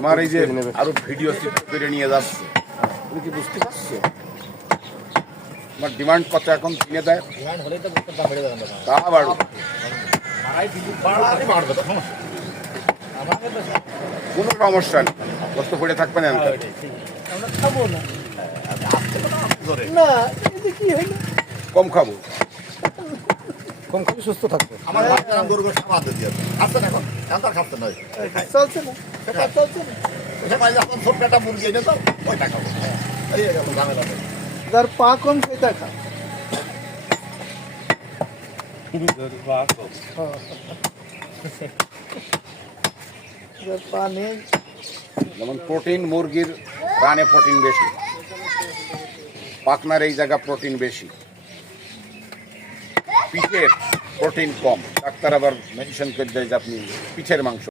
আমার এই যে আরো ভিডিও করে নিয়ে যাচ্ছে, তুমি কি বুঝতে পারছো? আমার ডিমান্ড কত এখন কিনে দেয়? তা বাড়ো, কোনো সমস্যা নেই, কষ্ট পড়ে থাকবে না। খাবো না না, কি হইলো? কম খাবো, কম খাবি সুস্থ থাকবে। আমার গরু খাওয়া দিয়ে খাচ্ছেন এখন কান্তার খাচ্ছেন নয় চলছে না, চলছে না। সবাই যখন ছোট্ট একটা মুরগি এনে তো ওইটা খাবো। এই গেল ঝামেলা নেই। যার পা কম সেটা খা। যার পা নেই, যেমন প্রোটিন, মুরগির রানে প্রোটিন বেশি, পাকনার এই জায়গা প্রোটিন বেশি, পিঠের প্রোটিন কম। ডাক্তার আবার মেনশন করে দেয় যে আপনি পিঠের মাংস